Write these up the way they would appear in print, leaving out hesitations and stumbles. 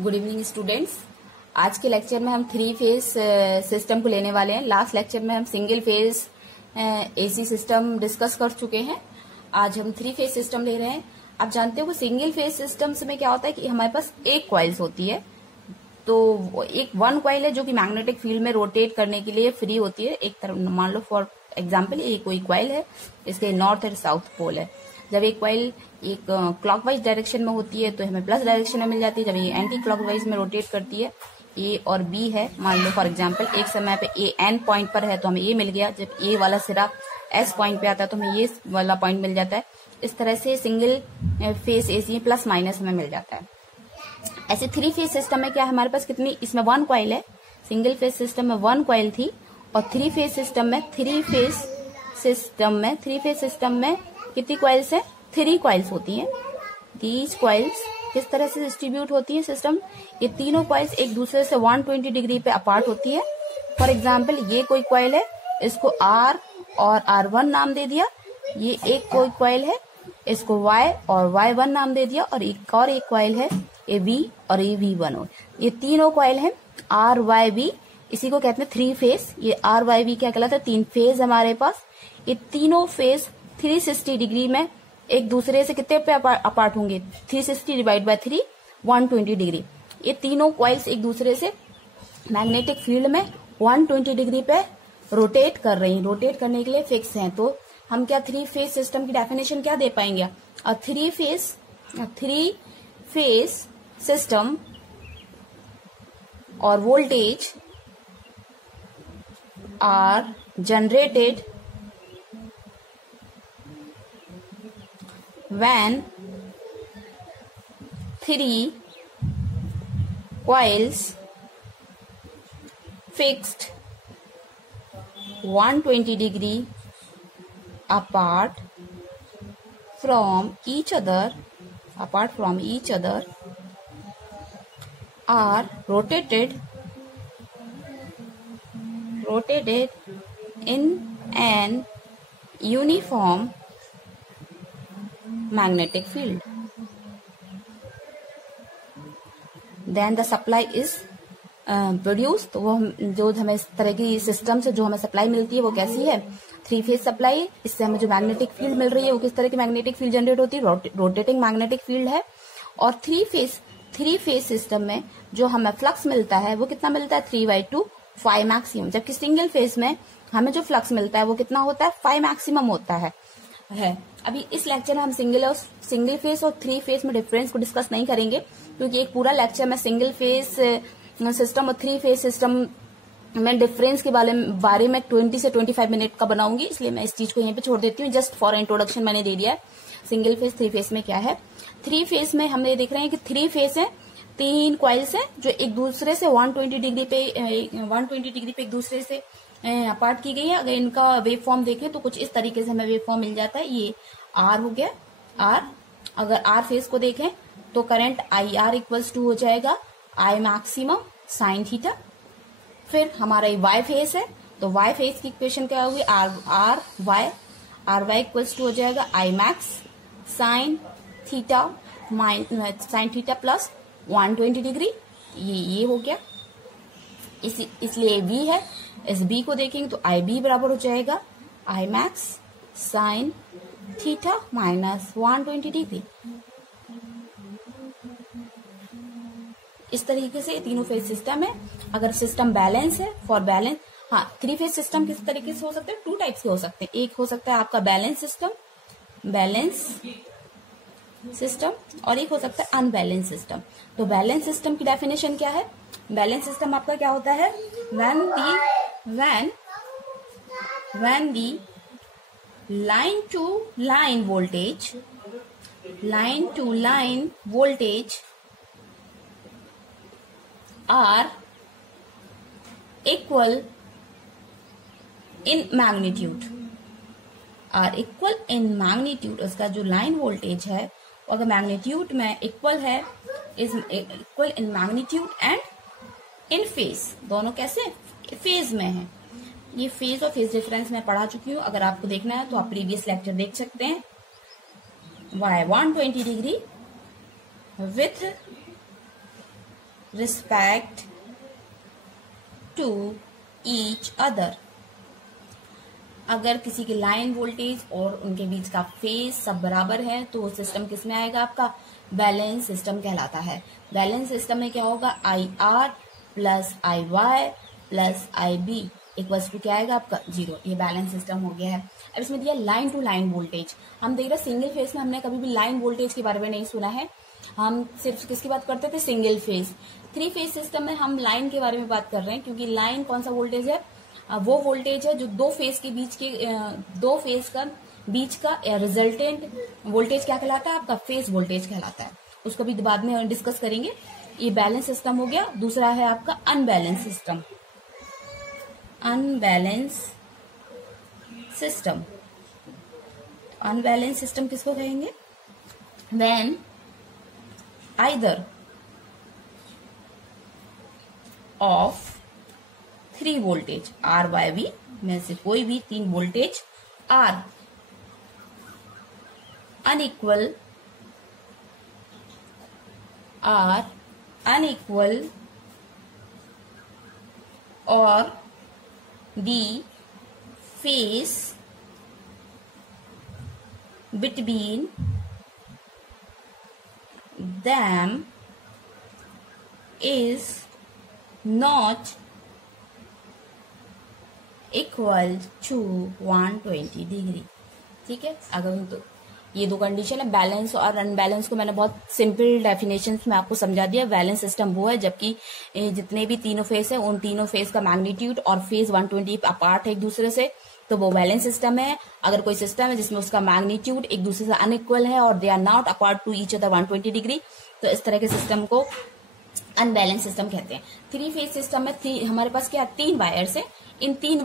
Good evening students. आज के lecture में हम थ्री फेज सिस्टम को लेने वाले हैं। लास्ट लेक्चर में हम single phase AC system discuss कर चुके हैं। आज हम थ्री फेज सिस्टम ले रहे हैं। आप जानते हो सिंगल फेज सिस्टम्स में क्या होता है कि हमारे पास एक कॉइल्स होती है, तो एक वन कॉइल है जो कि मैग्नेटिक फील्ड में रोटेट करने के लिए फ्री होती है। एक तरफ मान लो फॉर एग्जाम्पल ये कोई कॉइल है, इसके नॉर्थ और साउथ पोल है। जब एक कॉइल एक क्लॉकवाइज डायरेक्शन में होती है तो हमें प्लस डायरेक्शन में मिल जाती है। जब ये एंटी क्लॉकवाइज में रोटेट करती है, ए और बी है, मान लो फॉर एग्जांपल एक समय पे ए एन पॉइंट पर है तो हमें ये मिल गया। जब ए वाला सिरा एस पॉइंट पे आता है तो हमें ये वाला पॉइंट मिल जाता है। इस तरह से single phase AC plus minus में मिल जाता है। ऐसे थ्री फेज सिस्टम में क्या है, हमारे पास कितनी, इसमें वन कॉइल है। सिंगल फेज सिस्टम में वन कॉइल थी और थ्री फेज सिस्टम में कितनी कॉइल्स है, थ्री कॉइल्स होती हैं। दीज कॉइल्स किस तरह से डिस्ट्रीब्यूट होती है सिस्टम, ये तीनों कॉइल्स एक दूसरे से 120 डिग्री पे अपार्ट होती है। फॉर एग्जांपल ये कोई कॉइल है, इसको आर और R1 नाम दे दिया। ये एक कोई कॉइल है, इसको Y और Y1 नाम दे दिया। और एक कॉइल है ये V और ये V1 हो। ये तीनों कॉइल है RYV, इसी को कहते हैं थ्री फेज। ये RYV क्या कहलाता है, तीन फेज हमारे पास। ये तीनों फेज 360 डिग्री में एक दूसरे से कितने पे अपार्ट होंगे, 360 डिवाइड बाय 3 120 डिग्री। ये तीनों कॉइल्स एक दूसरे से मैग्नेटिक फील्ड में 120 डिग्री पे रोटेट कर रही हैं। रोटेट करने के लिए फिक्स हैं। तो हम क्या थ्री फेज सिस्टम की डेफिनेशन क्या दे पाएंगे, थ्री फेज सिस्टम और voltage are generated when three coils fixed 120 degree apart from each other are rotated in an uniform magnetic field, then the supply is produced। तो वो जो हमें इस तरह की सिस्टम से जो हमें सप्लाई मिलती है वो कैसी है, थ्री फेज सप्लाई। इससे हमें जो मैग्नेटिक फील्ड मिल रही है वो किस तरह की मैग्नेटिक फील्ड जनरेट होती है, रोटेटिंग मैग्नेटिक फील्ड है। और थ्री फेज सिस्टम में जो हमें फ्लक्स मिलता है वो कितना मिलता है, 3/2 5 मैक्सिमम। जबकि सिंगल फेज में हमें जो फ्लक्स मिलता है वो कितना होता है, 5 मैक्सिमम होता है। अभी इस लेक्चर में हम सिंगल फेज और थ्री फेज में डिफरेंस को डिस्कस नहीं करेंगे, क्योंकि एक पूरा लेक्चर मैं सिंगल फेज सिस्टम और थ्री फेज सिस्टम में डिफरेंस के बारे में 20 से 25 मिनट का बनाऊंगी। इसलिए मैं इस चीज को यहीं पे छोड़ देती हूँ। जस्ट फॉर इंट्रोडक्शन मैंने दे दिया है सिंगल फेज थ्री फेज में क्या है। थ्री फेज में हम ये देख रहे हैं कि थ्री फेज है, तीन कॉइल्स है जो एक दूसरे से 120 डिग्री पे एक दूसरे से अपार्ट की गई है। अगर इनका वेव फॉर्म देखें तो कुछ इस तरीके से हमें वेव फॉर्म मिल जाता है। ये आर हो गया, आर। अगर आर फेज को देखें तो करंट IR इक्वल्स टू हो जाएगा I मैक्सिमम साइन थीटा। फिर हमारा ये वाई फेज है, तो वाई फेज की इक्वेशन क्या होगी, आर वाई इक्वल्स टू हो जाएगा I max sine theta plus 120 degree. ये हो गया। इसलिए V है, इस B को देखेंगे तो IB बराबर हो जाएगा I max sine theta minus 120 degree. इस तरीके से तीनों फेज सिस्टम है। अगर सिस्टम बैलेंस है, for balance, three phase system किस तरीके से हो सकते हैं, टू टाइप्स के हो सकते हैं। एक हो सकता है आपका बैलेंस सिस्टम और एक हो सकता है अनबैलेंस सिस्टम। तो बैलेंस सिस्टम की डेफिनेशन क्या है, बैलेंस सिस्टम आपका क्या होता है, when the line to line voltage are equal in magnitude, उसका जो लाइन वोल्टेज है अगर मैग्नीट्यूड में इक्वल है, is equal in magnitude and in phase. दोनों कैसे, फेज में है। ये फेज और फेज डिफरेंस मैं पढ़ा चुकी हूँ। अगर आपको देखना है तो आप प्रीवियस लेक्चर देख सकते हैं। y 120 degree with respect to each other. अगर किसी की लाइन वोल्टेज और उनके बीच का फेज सब बराबर है तो वो सिस्टम किस में आएगा? आपका बैलेंस सिस्टम कहलाता है। बैलेंस सिस्टम में क्या होगा? I R plus I Y plus I B equals to क्या आएगा? आपका 0। ये बैलेंस सिस्टम हो गया है। अब इसमें दिया लाइन टू लाइन वोल्टेज। हम देख रहे हैं सिंगल फेज में हमने कभी भी लाइन वोल्टेज के बारे में नहीं सुना है, हम सिर्फ किसकी बात करते थे? Single phase. 3 फेज सिस्टम में हम लाइन के बारे में बात कर रहे हैं, क्योंकि लाइन कौन सा वोल्टेज है? वो वोल्टेज है जो दो फेज के बीच का रिजल्टेंट वोल्टेज क्या कहलाता है? आपका फेज वोल्टेज कहलाता है। उसको भी बाद में डिस्कस करेंगे। ये बैलेंस सिस्टम हो गया। दूसरा है आपका unbalance system. Unbalance system, unbalance system किसको कहेंगे? When either of 3 voltage R Y V में से कोई भी 3 वोल्टेज आर अनइक्वल और the phase between them is not equal to 120 degree. ठीक है, अगर तो ये 2 कंडीशन है। बैलेंस और अनबैलेंस को मैंने बहुत सिंपल डेफिनेशन में आपको समझा दिया। बैलेंस सिस्टम वो है जबकि जितने भी तीनों फेस है उन तीनों फेस का मैग्नीट्यूड और फेज 120 अपार्ट है एक दूसरे से, तो वो बैलेंस सिस्टम है। अगर कोई सिस्टम है जिसमें उसका मैग्नीट्यूड एक दूसरे से अनइक्वल है और they are not apart to each other 120 degree, तो इस तरह के सिस्टम को अनबैलेंस सिस्टम कहते हैं। 3 फेज सिस्टम में हमारे पास क्या 3 वायर्स है। इन 3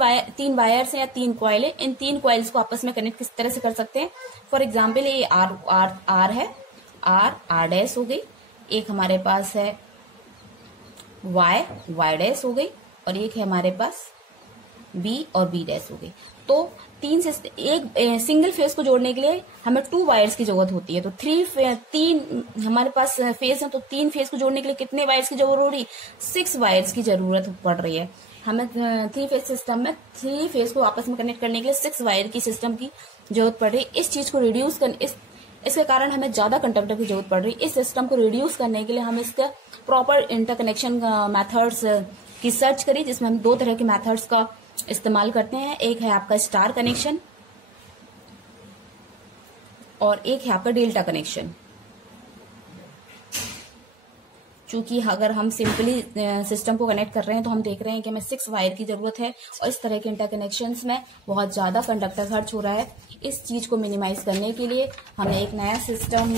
वायर्स है या 3 कॉइल है। इन 3 कॉइल्स को आपस में कनेक्ट किस तरह से कर सकते हैं? फॉर एग्जाम्पल ये आर है, आर डैश हो गई। एक हमारे पास है वाई डैश हो गई, और एक है हमारे पास बी और बी डैश हो गई। तो एक सिंगल फेज को जोड़ने के लिए हमें 2 वायर्स की जरूरत होती है। तो 3 हमारे पास फेज है, तो 3 फेज को जोड़ने के लिए कितने वायर्स की जरूरत हो रही? 6 वायर्स की जरूरत पड़ रही है हमें। 3 फेज सिस्टम में 3 फेज को आपस में कनेक्ट करने के लिए 6 वायर की सिस्टम की जरूरत पड़ रही है। इस चीज को रिड्यूस करने इसके कारण हमें ज्यादा कंडक्टर की जरूरत पड़ रही है। इस सिस्टम को रिड्यूस करने के लिए हम इसका प्रॉपर इंटरकनेक्शन मेथड्स की सर्च करी, जिसमें हम 2 तरह के मेथड्स का इस्तेमाल करते हैं। एक है आपका स्टार कनेक्शन और एक है आपका डेल्टा कनेक्शन। चूंकि अगर हम सिंपली सिस्टम को कनेक्ट कर रहे हैं तो हम देख रहे हैं कि हमें 6 वायर की जरूरत है, और इस तरह के इंटरकनेक्शंस में बहुत ज्यादा कंडक्टर खर्च हो रहा है। इस चीज को मिनिमाइज करने के लिए हमने एक नया सिस्टम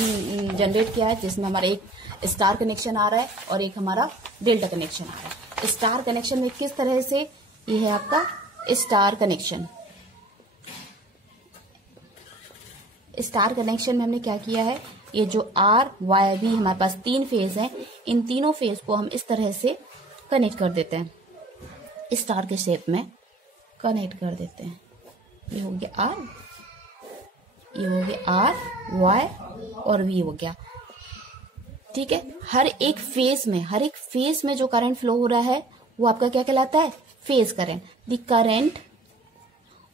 जनरेट किया है, जिसमें हमारा एक स्टार कनेक्शन आ रहा है और एक हमारा डेल्टा कनेक्शन आ रहा है। स्टार कनेक्शन में किस तरह से, ये है आपका स्टार कनेक्शन। स्टार कनेक्शन में हमने क्या किया है, ये जो आर वाई बी हमारे पास 3 फेज हैं, इन तीनों फेज को हम इस तरह से कनेक्ट कर देते हैं, स्टार के शेप में कनेक्ट कर देते हैं। ये हो गया आर, ये हो गया आर वाई और वी हो गया। ठीक है, हर एक फेज में जो करंट फ्लो हो रहा है वो आपका क्या कहलाता है? Phase current. द करंट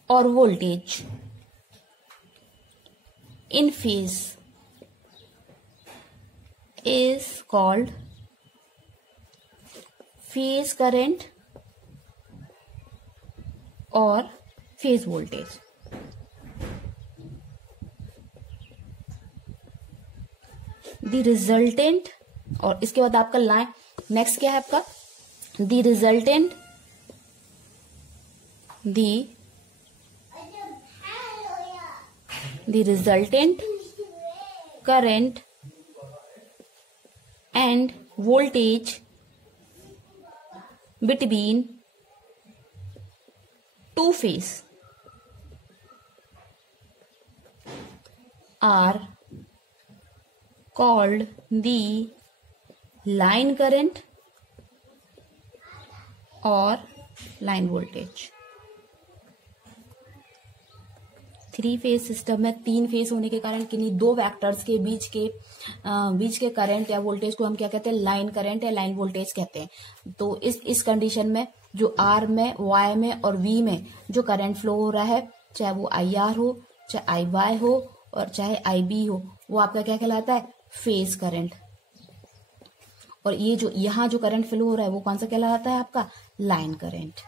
और voltage in phase is called phase current और phase voltage। the resultant, और इसके बाद आपका लाइन नेक्स्ट क्या है आपका? the resultant current and voltage between 2 phase are called the line current or line voltage। Three phase system में तीन फेज होने के कारण किन्हीं दो वेक्टर्स के बीच के करंट या वोल्टेज को हम क्या कहते हैं, लाइन करंट या लाइन वोल्टेज कहते हैं। तो इस कंडीशन में जो आर में, वाई में और वी में जो करंट फ्लो हो रहा है, चाहे वो आई आर हो, चाहे आई वाई हो और चाहे आई बी हो, वो आपका क्या कहलाता है, फेज करंट। और ये जो यहाँ जो करंट फ्लो हो रहा है वो कौन सा कहलाता है, आपका लाइन करंट।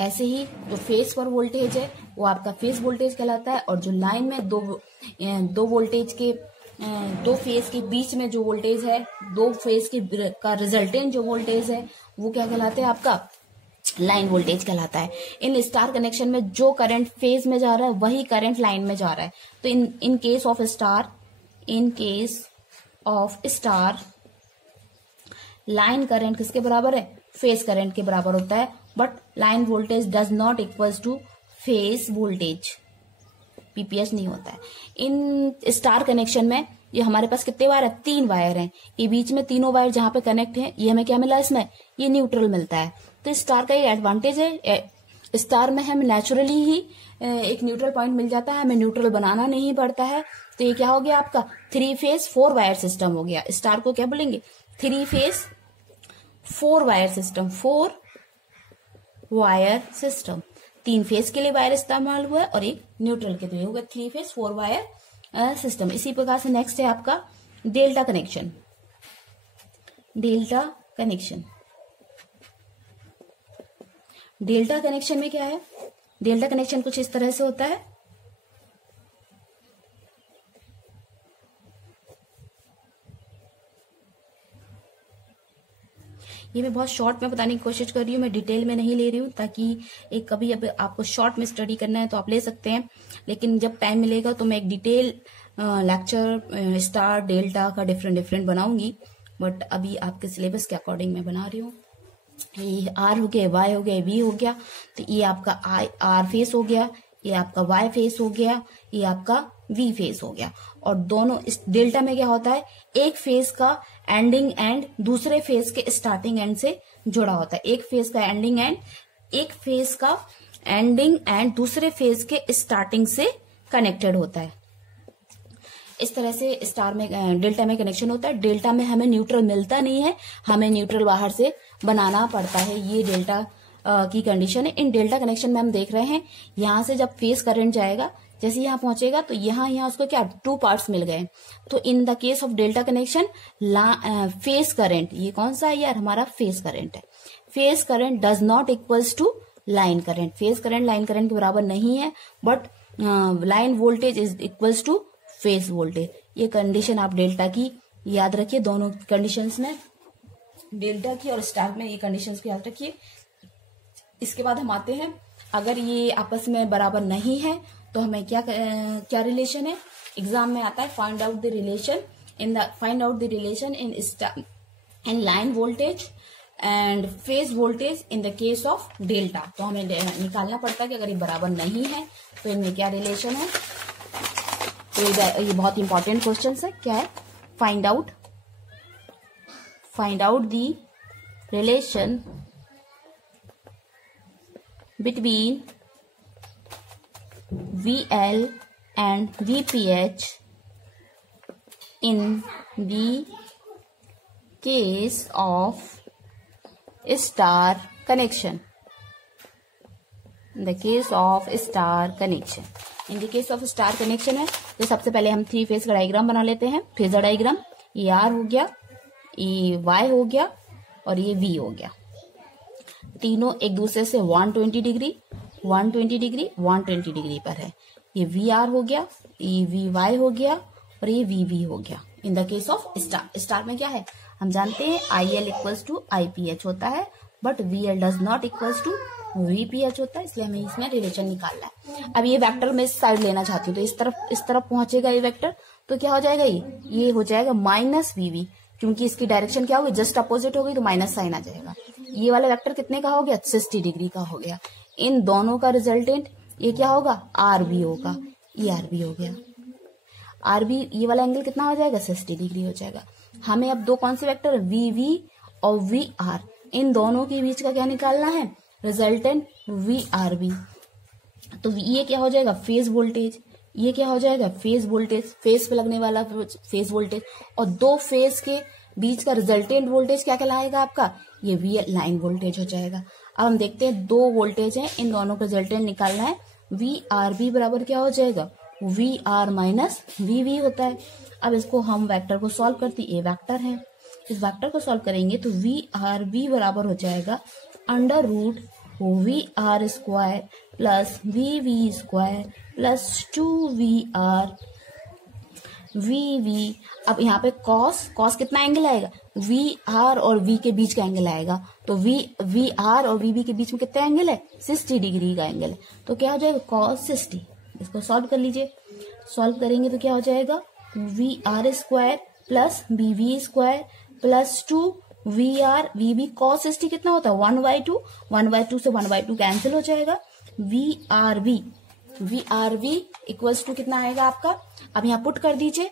ऐसे ही जो फेज पर वोल्टेज है वो आपका फेज वोल्टेज कहलाता है, और जो लाइन में दो वोल्टेज के दो फेज के बीच में जो वोल्टेज है, दो फेज का रिजल्टेंट जो वोल्टेज है वो क्या कहलाता है, आपका लाइन वोल्टेज कहलाता है। इन स्टार कनेक्शन में जो करंट फेज में जा रहा है वही करंट लाइन में जा रहा है। तो in case of star line current किसके बराबर है, फेज करंट के बराबर होता है। But line voltage does not equals to phase voltage, PPH नहीं होता है। इन स्टार कनेक्शन में ये हमारे पास कितने वायर है, 3 वायर हैं। ये बीच में तीनों वायर जहां पे कनेक्ट हैं, ये हमें क्या मिला, इसमें ये न्यूट्रल मिलता है। तो स्टार का ये एडवांटेज है, स्टार में हमें नेचुरली ही एक न्यूट्रल पॉइंट मिल जाता है, हमें न्यूट्रल बनाना नहीं पड़ता है। तो ये क्या हो गया, आपका 3 फेज 4 वायर सिस्टम हो गया। स्टार को क्या बोलेंगे, 3 phase 4 wire system, 4 wire system. 3 phase के लिए वायर इस्तेमाल हुआ है और एक न्यूट्रल के लिए होगा, 3 फेज 4 वायर सिस्टम। इसी प्रकार से नेक्स्ट है आपका delta connection. Delta connection, delta connection में क्या है, डेल्टा कनेक्शन कुछ इस तरह से होता है। ये मैं बहुत शॉर्ट में बताने की कोशिश कर रही हूँ, मैं डिटेल में नहीं ले रही हूँ, ताकि एक कभी अब आपको शॉर्ट में स्टडी करना है तो आप ले सकते हैं, लेकिन जब टाइम मिलेगा तो मैं एक डिटेल लेक्चर स्टार डेल्टा का डिफरेंट बनाऊंगी। बट अभी आपके सिलेबस के अकॉर्डिंग मैं बना रही हूँ। ये आर हो गया, वाई हो गया, वी हो गया। तो ये आपका आर फेस हो गया, ये आपका वाई फेस हो गया, ये आपका वी फेस हो गया। और दोनों इस डेल्टा में क्या होता है, एक फेज का एंडिंग एंड दूसरे फेज के स्टार्टिंग एंड से जुड़ा होता है। एक फेज का एंडिंग एंड दूसरे फेज के स्टार्टिंग से कनेक्टेड होता है। इस तरह से स्टार में डेल्टा में कनेक्शन होता है। डेल्टा में हमें न्यूट्रल मिलता नहीं है, हमें न्यूट्रल बाहर से बनाना पड़ता है। ये डेल्टा की कंडीशन है। इन डेल्टा कनेक्शन में हम देख रहे हैं, यहां से जब फेज करंट जाएगा, जैसे यहाँ पहुंचेगा तो यहाँ उसको क्या 2 पार्ट्स मिल गए। तो in the case of delta connection phase current, ये कौन सा है यार, हमारा फेज करंट है। Phase current does not equals to line current. Phase current line current के बराबर नहीं है, but line voltage is equals to phase voltage. ये कंडीशन आप डेल्टा की याद रखिए, दोनों कंडीशंस में, डेल्टा की और स्टार में ये कंडीशंस को याद रखिए। इसके बाद हम आते हैं, अगर ये आपस में बराबर नहीं है तो हमें क्या रिलेशन है, एग्जाम में आता है find out the relation in line voltage and phase voltage in the case of delta. तो हमें निकालना पड़ता है कि अगर ये बराबर नहीं है तो इनमें क्या रिलेशन है। तो ये बहुत इंपॉर्टेंट क्वेश्चन है। क्या है, find out the relation between VL and VPH in the case of star connection. In the case of star connection. In the case of star connection है, तो सबसे पहले हम 3 फेज का डायग्राम बना लेते हैं। फेजर डायग्राम, ये R हो गया, ये Y हो गया और ये V हो गया। तीनों एक दूसरे से 120 डिग्री 120 डिग्री पर है। ये VR हो गया, ये VY हो गया और ये VB हो गया। इन द केस ऑफ स्टार में क्या है, हम जानते हैं IL इक्वल्स टू IPH होता है, but VL does not equals to VPH होता है, इसलिए हमें इसमें रिलेशन निकालना है। अब ये वेक्टर मैं इस साइड लेना चाहती हूँ, तो इस तरफ पहुंचेगा ये वेक्टर, तो क्या हो जाएगा, ये हो जाएगा -VV, क्योंकि इसकी डायरेक्शन क्या होगी, जस्ट अपोजिट हो गई, तो माइनस साइन आ जाएगा। ये वाला वेक्टर कितने का हो गया, 60 डिग्री का हो गया। इन दोनों का रिजल्टेंट ये क्या होगा, RB होगा, ये RB हो गया। RB ये वाला एंगल कितना हो जाएगा, 60 डिग्री हो जाएगा। हमें अब दो कौन से वेक्टर, VV और VR, इन दोनों के बीच का क्या निकालना है, रिजल्टेंट VRB। तो ये क्या हो जाएगा, फेज वोल्टेज। ये क्या हो जाएगा, फेज वोल्टेज, फेज पे लगने वाला फेज वोल्टेज। और दो फेज के बीच का रिजल्टेंट वोल्टेज क्या कहलाएगा आपका, ये वी लाइन वोल्टेज हो जाएगा। अब हम देखते हैं दो वोल्टेज हैं, इन दोनों का रिजल्टेंट निकालना है। वी आर बी बराबर क्या हो जाएगा, V R minus V V होता है। अब इसको हम वेक्टर को सॉल्व करते, ये वेक्टर है, इस वेक्टर को सॉल्व करेंगे तो वी आर बी बराबर हो जाएगा under root V R square plus V V square plus 2VR V. अब यहाँ पे कॉस कितना एंगल आएगा, वी आर और वी के बीच का एंगल आएगा। तो वी आर और वी के बीच में कितना एंगल है, 60 डिग्री का एंगल है। तो क्या हो जाएगा, कॉस 60। इसको सॉल्व कर लीजिए, सॉल्व करेंगे तो क्या हो जाएगा, V R square plus B V square plus 2VR V B. Cos 60 कितना होता है, 1/2, 1/2 से 1/2 कैंसिल हो जाएगा। V R B equals to कितना आएगा आपका, अब यहाँ पुट कर दीजिए,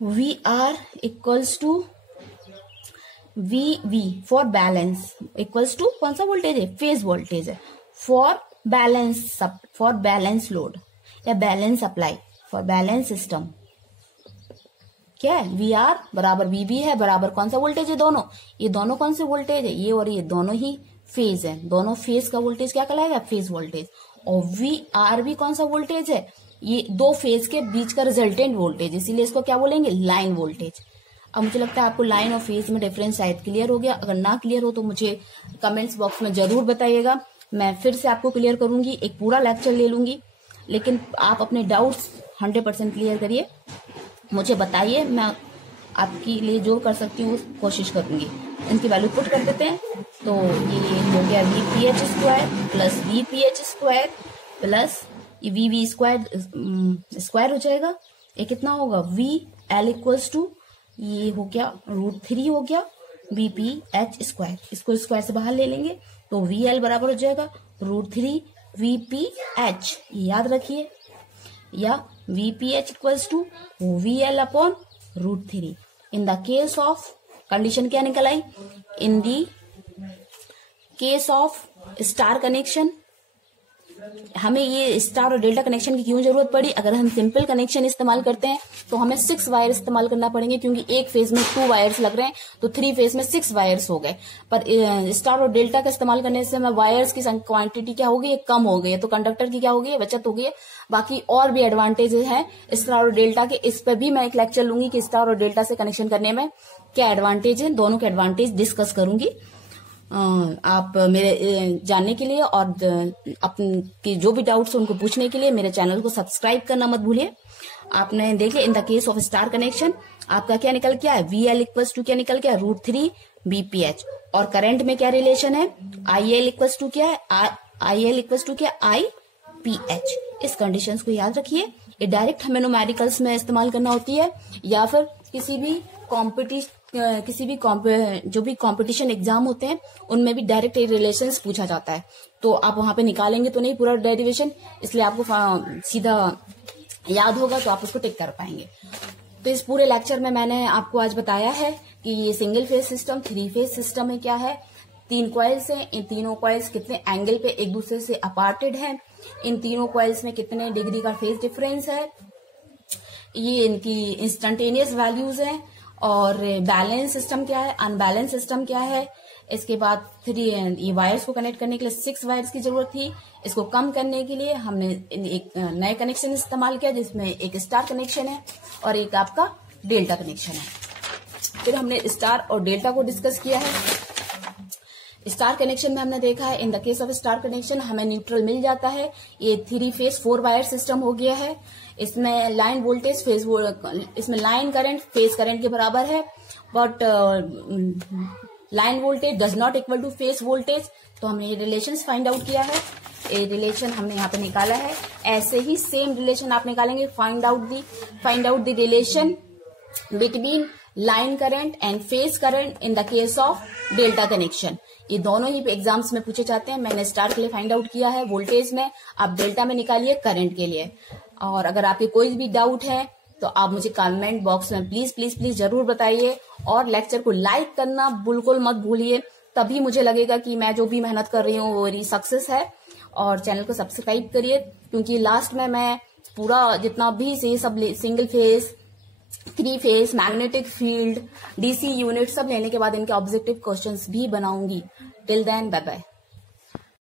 V R equals to V for balance equals to कौन सा वोल्टेज है, फेज वोल्टेज है, फॉर बैलेंस लोड या balance supply, for balance system क्या है, वी आर बराबर वी बी है, बराबर कौन सा वोल्टेज है, ये दोनों कौन से वोल्टेज है, ये और ये दोनों ही फेज है, दोनों फेज का वोल्टेज क्या कहलाएगा, फेज वोल्टेज। और वी आर भी कौन सा वोल्टेज है, ये दो फेज के बीच का रिजल्टेंट वोल्टेज, इसीलिए इसको क्या बोलेंगे, लाइन वोल्टेज। अब मुझे लगता है आपको लाइन और फेज में डिफरेंस शायद क्लियर हो गया। अगर ना क्लियर हो तो मुझे कमेंट्स बॉक्स में जरूर बताइएगा, मैं फिर से आपको क्लियर करूंगी, एक पूरा लेक्चर ले लूंगी। लेकिन आप अपने डाउट्स 100% क्लियर करिए, मुझे बताइए, मैं आपके लिए जो कर सकती हूँ कोशिश करूंगी। इनकी वैल्यू पुट कर देते हैं, तो ये हो गया V P H square plus V P H square plus V V square हो जाएगा। ये कितना होगा, वी एल इक्वल्स टू ये हो गया √3 हो गया वी पी एच स्क्वायर, इसको स्क्वायर से बाहर ले लेंगे तो वी एल बराबर हो जाएगा √3 वी पी एच, याद रखिए, या V P H equals to V L upon √3। In the case of condition क्या निकल आई, in the case of star connection, हमें ये स्टार और डेल्टा कनेक्शन की क्यों जरूरत पड़ी, अगर हम सिंपल कनेक्शन इस्तेमाल करते हैं तो हमें 6 वायर इस्तेमाल करना पड़ेंगे, क्योंकि एक फेज में 2 वायर्स लग रहे हैं, तो 3 फेज में 6 वायर्स हो गए। पर स्टार और डेल्टा का इस्तेमाल करने से हमें वायर्स की क्वांटिटी क्या हो गई है, कम हो गई है, तो कंडक्टर की क्या हो गई है, बचत हो गई है। बाकी और भी एडवांटेजेस हैं स्टार और डेल्टा के, इस पर भी मैं एक लेक्चर लूंगी कि स्टार और डेल्टा से कनेक्शन करने में क्या एडवांटेज है, दोनों के एडवांटेज डिस्कस करूंगी। आप मेरे जानने के लिए और अपने जो भी डाउट्स हैं उनको पूछने के लिए मेरे चैनल को सब्सक्राइब करना मत भूलिए। आपने देखिए इन the case of star connection आपका क्या निकल के आया, वी एल इक्वल्स टू क्या निकल गया, √3 बीपीएच। और करंट में क्या रिलेशन है, आई एल इक्वल्स टू क्या है, आई एल इक्वल्स टू क्या, आई पी एच। इस कंडीशंस को याद रखिए, ये डायरेक्ट हमें न्यूमेरिकल्स में इस्तेमाल करना होती है, या फिर किसी भी जो भी कंपटीशन एग्जाम होते हैं उनमें भी डायरेक्ट रिलेशंस पूछा जाता है, तो आप वहां पे निकालेंगे तो नहीं पूरा डेरिवेशन, इसलिए आपको सीधा याद होगा तो आप उसको टिक कर पाएंगे। तो इस पूरे लेक्चर में मैंने आपको आज बताया है कि ये single phase system, 3 phase system में क्या है, 3 कॉइल्स हैं, इन तीनों कॉइल्स कितने एंगल पे एक दूसरे से अपार्टेड हैं, इन तीनों कॉइल्स में कितने डिग्री का फेज डिफरेंस है, ये इनकी इंस्टेंटेनियस वैल्यूज हैं, और बैलेंस सिस्टम क्या है, अनबैलेंस सिस्टम क्या है। इसके बाद फिर ये वायर्स को कनेक्ट करने के लिए 6 वायर्स की जरूरत थी, इसको कम करने के लिए हमने एक नए कनेक्शन इस्तेमाल किया, जिसमें एक स्टार कनेक्शन है और एक आपका डेल्टा कनेक्शन है। फिर हमने स्टार और डेल्टा को डिस्कस किया है। स्टार कनेक्शन में हमने देखा है, इन the case of star connection हमें न्यूट्रल मिल जाता है, ये 3 फेज 4 वायर सिस्टम हो गया है। इसमें लाइन वोल्टेज इसमें लाइन करंट फेज करंट के बराबर है, but line voltage does not equal to phase voltage. तो हमने ये रिलेशंस फाइंड आउट किया है, ये रिलेशन हमने यहाँ पे निकाला है। ऐसे ही सेम रिलेशन आप निकालेंगे, find out the relation between line current and phase current in the case of delta connection. ये दोनों ही एग्जाम्स में पूछे जाते हैं। मैंने स्टार के लिए फाइंड आउट किया है वोल्टेज में, आप डेल्टा में निकालिए करंट के लिए। और अगर आपके कोई भी डाउट है तो आप मुझे कमेंट बॉक्स में प्लीज जरूर बताइए, और लेक्चर को लाइक करना बिल्कुल मत भूलिए, तभी मुझे लगेगा कि मैं जो भी मेहनत कर रही हूँ वो मेरी सक्सेस है। और चैनल को सब्सक्राइब करिए, क्योंकि लास्ट में मैं पूरा जितना भी से सब single phase, 3 phase, magnetic field, DC unit सब लेने के बाद इनके ऑब्जेक्टिव क्वेश्चंस भी बनाऊंगी। Till then bye bye.